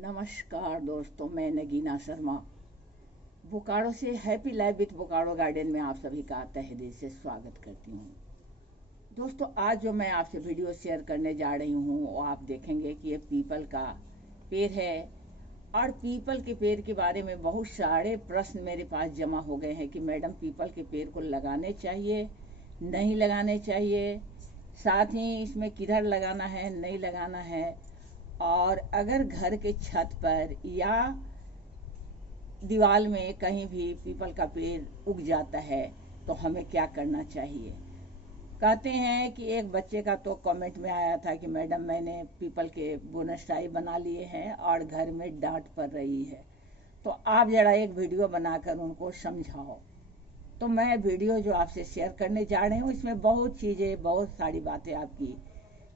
नमस्कार दोस्तों, मैं नगीना शर्मा बोकारो से happy life with Bokaro garden में आप सभी का तहे दिल से स्वागत करती हूँ। दोस्तों, आज जो मैं आपसे वीडियो शेयर करने जा रही हूँ वो आप देखेंगे कि ये पीपल का पेड़ है। और पीपल के पेड़ के बारे में बहुत सारे प्रश्न मेरे पास जमा हो गए हैं कि मैडम पीपल के पेड़ को लगाने चाहिए, नहीं लगाने चाहिए, साथ ही इसमें किधर लगाना है, नहीं लगाना है, और अगर घर के छत पर या दीवार में कहीं भी पीपल का पेड़ उग जाता है तो हमें क्या करना चाहिए। कहते हैं कि एक बच्चे का तो कमेंट में आया था कि मैडम मैंने पीपल के बोनसाई बना लिए हैं और घर में डांट पड़ रही है, तो आप ज़रा एक वीडियो बनाकर उनको समझाओ। तो मैं वीडियो जो आपसे शेयर करने जा रही हूँ इसमें बहुत चीज़ें, बहुत सारी बातें आपकी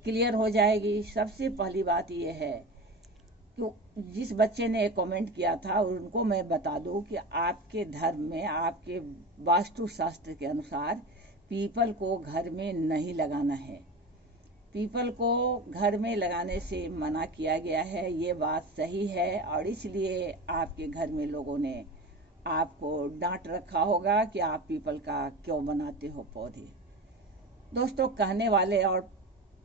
क्लियर हो जाएगी। सबसे पहली बात यह है कि जिस बच्चे ने कमेंट किया था उनको मैं बता दूं कि आपके धर्म में, आपके वास्तु शास्त्र के अनुसार पीपल को घर में नहीं लगाना है। पीपल को घर में लगाने से मना किया गया है, ये बात सही है। और इसलिए आपके घर में लोगों ने आपको डांट रखा होगा कि आप पीपल का क्यों बनाते हो पौधे। दोस्तों, कहने वाले और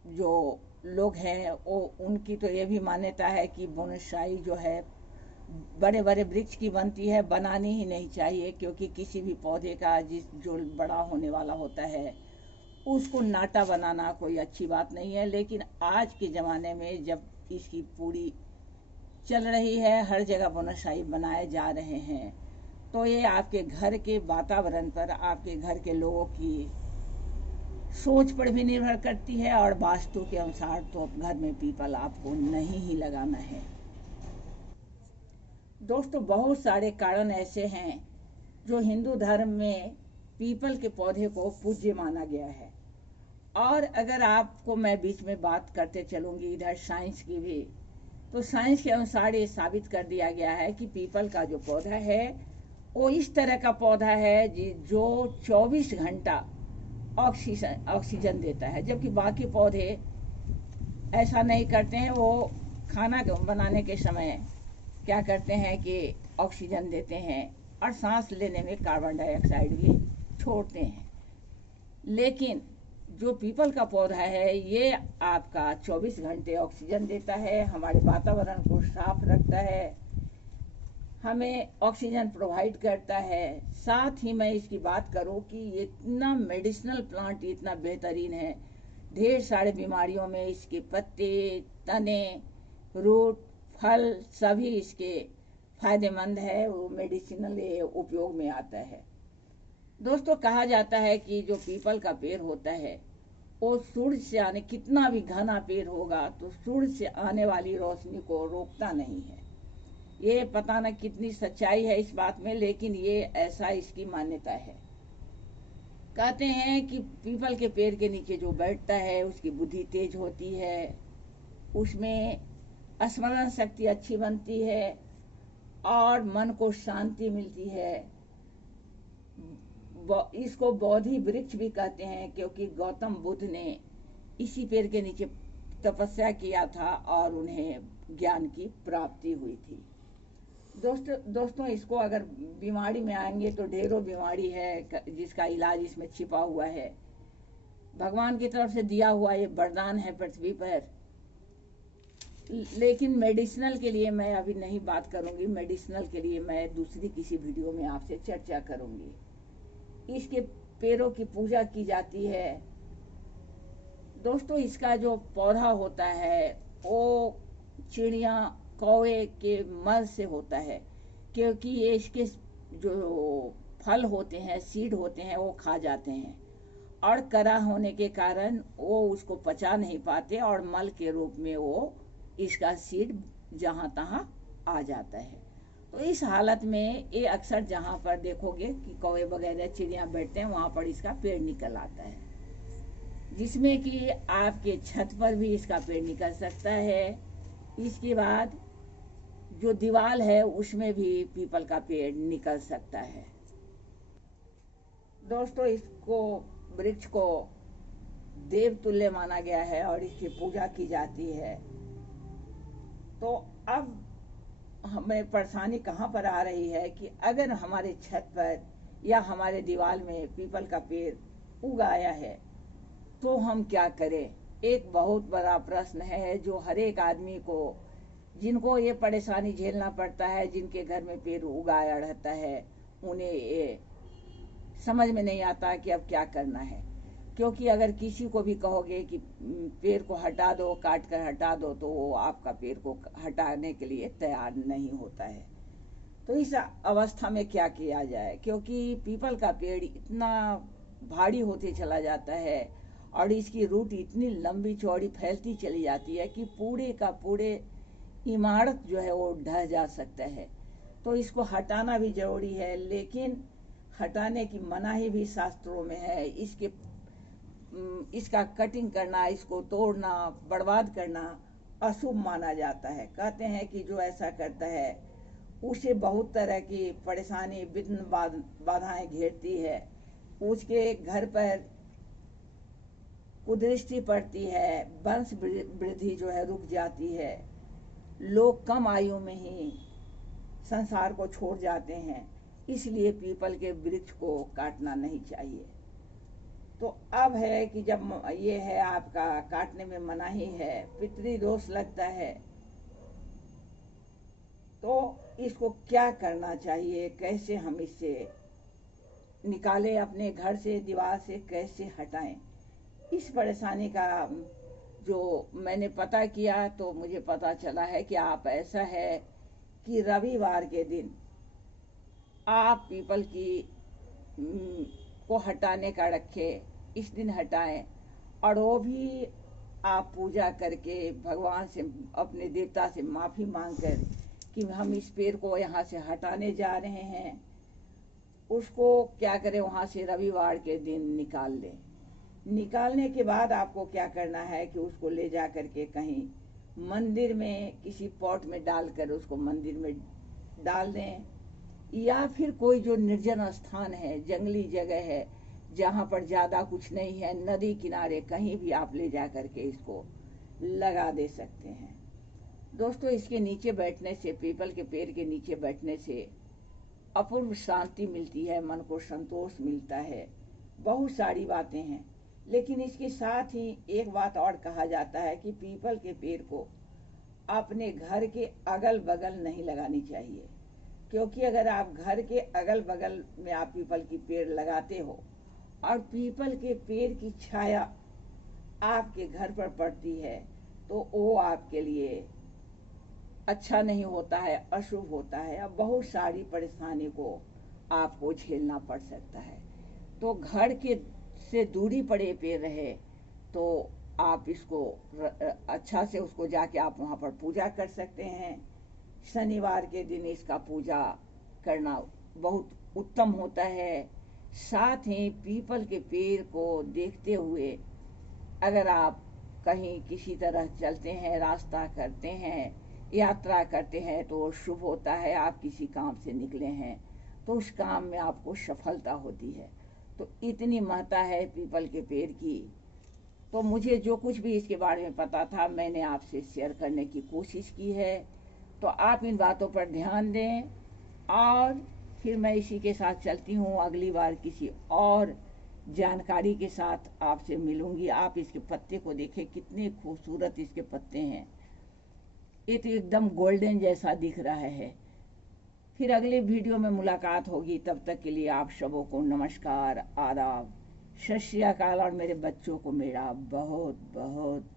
जो लोग हैं वो उनकी तो ये भी मान्यता है कि बोनसाई जो है बड़े बड़े वृक्ष की बनती है, बनानी ही नहीं चाहिए, क्योंकि किसी भी पौधे का जो बड़ा होने वाला होता है उसको नाटा बनाना कोई अच्छी बात नहीं है। लेकिन आज के ज़माने में जब इसकी पूरी चल रही है, हर जगह बोनसाई बनाए जा रहे हैं, तो ये आपके घर के वातावरण पर, आपके घर के लोगों की सोच पर भी निर्भर करती है। और वास्तु के अनुसार तो घर में पीपल आपको नहीं ही लगाना है। दोस्तों, बहुत सारे कारण ऐसे हैं जो हिंदू धर्म में पीपल के पौधे को पूज्य माना गया है। और अगर आपको मैं बीच में बात करते चलूंगी इधर साइंस की भी, तो साइंस के अनुसार ये साबित कर दिया गया है कि पीपल का जो पौधा है वो इस तरह का पौधा है जो 24 घंटा ऑक्सीजन देता है, जबकि बाकी पौधे ऐसा नहीं करते हैं। वो खाना बनाने के समय क्या करते हैं कि ऑक्सीजन देते हैं और सांस लेने में कार्बन डाइऑक्साइड भी छोड़ते हैं। लेकिन जो पीपल का पौधा है ये आपका 24 घंटे ऑक्सीजन देता है, हमारे वातावरण को साफ रखता है, हमें ऑक्सीजन प्रोवाइड करता है। साथ ही मैं इसकी बात करूं कि ये इतना मेडिसिनल प्लांट इतना बेहतरीन है, ढेर सारे बीमारियों में इसके पत्ते, तने, रूट, फल सभी इसके फायदेमंद है, वो मेडिसिनल उपयोग में आता है। दोस्तों, कहा जाता है कि जो पीपल का पेड़ होता है वो सूरज से आने, कितना भी घना पेड़ होगा तो सूरज से आने वाली रोशनी को रोकता नहीं है। ये पता न कितनी सच्चाई है इस बात में, लेकिन ये ऐसा इसकी मान्यता है। कहते हैं कि पीपल के पेड़ के नीचे जो बैठता है उसकी बुद्धि तेज होती है, उसमें स्मरण शक्ति अच्छी बनती है और मन को शांति मिलती है। इसको बोधि वृक्ष भी कहते हैं, क्योंकि गौतम बुद्ध ने इसी पेड़ के नीचे तपस्या किया था और उन्हें ज्ञान की प्राप्ति हुई थी। दोस्तों, इसको अगर बीमारी में आएंगे तो ढेरों बीमारी है जिसका इलाज इसमें छिपा हुआ है। भगवान की तरफ से दिया हुआ ये वरदान है पृथ्वी पर। लेकिन मेडिसिनल के लिए मैं अभी नहीं बात करूंगी, मेडिसिनल के लिए मैं दूसरी किसी वीडियो में आपसे चर्चा करूंगी। इसके पेड़ों की पूजा की जाती है। दोस्तों, इसका जो पौधा होता है वो चिड़िया, कौवे के मल से होता है, क्योंकि ये इसके जो फल होते हैं, सीड होते हैं, वो खा जाते हैं और कड़ा होने के कारण वो उसको पचा नहीं पाते और मल के रूप में वो इसका सीड जहाँ तहाँ आ जाता है। तो इस हालत में ये अक्सर जहाँ पर देखोगे कि कौवे वगैरह चिड़िया बैठते हैं वहाँ पर इसका पेड़ निकल आता है, जिसमें कि आपके छत पर भी इसका पेड़ निकल सकता है। इसके बाद जो दीवार है उसमें भी पीपल का पेड़ निकल सकता है। दोस्तों, इसको वृक्ष को देवतुल्य माना गया है और इसकी पूजा की जाती है। तो अब में परेशानी कहाँ पर आ रही है कि अगर हमारे छत पर या हमारे दीवार में पीपल का पेड़ उग आया है तो हम क्या करें। एक बहुत बड़ा प्रश्न है जो हर एक आदमी को, जिनको ये परेशानी झेलना पड़ता है, जिनके घर में पेड़ उगाया रहता है, उन्हें ये समझ में नहीं आता कि अब क्या करना है। क्योंकि अगर किसी को भी कहोगे कि पेड़ को हटा दो, काट कर हटा दो, तो वो आपका पेड़ को हटाने के लिए तैयार नहीं होता है। तो इस अवस्था में क्या किया जाए, क्योंकि पीपल का पेड़ इतना भारी होते चला जाता है और इसकी रूट इतनी लंबी चौड़ी फैलती चली जाती है कि पूरे का पूरे इमारत जो है वो ढह जा सकता है। तो इसको हटाना भी जरूरी है, लेकिन हटाने की मनाही भी शास्त्रों में है। इसका कटिंग करना, इसको तोड़ना, बर्बाद करना अशुभ माना जाता है। कहते हैं कि जो ऐसा करता है उसे बहुत तरह की परेशानी, विघ्न, बाधाएं घेरती है। उसके घर पर कुदृष्टि पड़ती है, वंश वृद्धि जो है रुक जाती है, लोग कम आयु में ही संसार को छोड़ जाते हैं। इसलिए पीपल के वृक्ष को काटना नहीं चाहिए। तो अब है कि जब ये है आपका काटने में मनाही है, पितृदोष लगता है, तो इसको क्या करना चाहिए, कैसे हम इससे निकालें, अपने घर से, दीवार से कैसे हटाएं। इस परेशानी का जो मैंने पता किया तो मुझे पता चला है कि आप ऐसा है कि रविवार के दिन आप पीपल की को हटाने का रखें, इस दिन हटाएं। और वो भी आप पूजा करके भगवान से, अपने देवता से माफ़ी मांगकर कि हम इस पेड़ को यहाँ से हटाने जा रहे हैं, उसको क्या करें, वहाँ से रविवार के दिन निकाल लें। निकालने के बाद आपको क्या करना है कि उसको ले जा करके कहीं मंदिर में किसी पॉट में डालकर उसको मंदिर में डाल दें, या फिर कोई जो निर्जन स्थान है, जंगली जगह है, जहाँ पर ज़्यादा कुछ नहीं है, नदी किनारे कहीं भी आप ले जा करके इसको लगा दे सकते हैं। दोस्तों, इसके नीचे बैठने से, पीपल के पेड़ के नीचे बैठने से अपूर्व शांति मिलती है, मन को संतोष मिलता है, बहुत सारी बातें हैं। लेकिन इसके साथ ही एक बात और कहा जाता है कि पीपल के पेड़ को अपने घर के अगल बगल नहीं लगानी चाहिए। क्योंकि अगर आप घर के अगल बगल में आप पीपल की पेड़ लगाते हो और पीपल के पेड़ की छाया आपके घर पर पड़ती है, तो वो आपके लिए अच्छा नहीं होता है, अशुभ होता है, अब बहुत सारी परेशानी को आपको झेलना पड़ सकता है। तो घर के से दूरी पड़े पेड़ रहे तो आप इसको अच्छा से उसको जाके आप वहाँ पर पूजा कर सकते हैं। शनिवार के दिन इसका पूजा करना बहुत उत्तम होता है। साथ ही पीपल के पेड़ को देखते हुए अगर आप कहीं किसी तरह चलते हैं, रास्ता करते हैं, यात्रा करते हैं, तो शुभ होता है। आप किसी काम से निकले हैं तो उस काम में आपको सफलता होती है। तो इतनी महत्ता है पीपल के पेड़ की। तो मुझे जो कुछ भी इसके बारे में पता था मैंने आपसे शेयर करने की कोशिश की है। तो आप इन बातों पर ध्यान दें और फिर मैं इसी के साथ चलती हूँ। अगली बार किसी और जानकारी के साथ आपसे मिलूंगी। आप इसके पत्ते को देखें, कितने खूबसूरत इसके पत्ते हैं। ये तो एकदम गोल्डन जैसा दिख रहा है। फिर अगले वीडियो में मुलाकात होगी। तब तक के लिए आप सबों को नमस्कार, आदाब, सत श्री अकाल और मेरे बच्चों को मेरा बहुत बहुत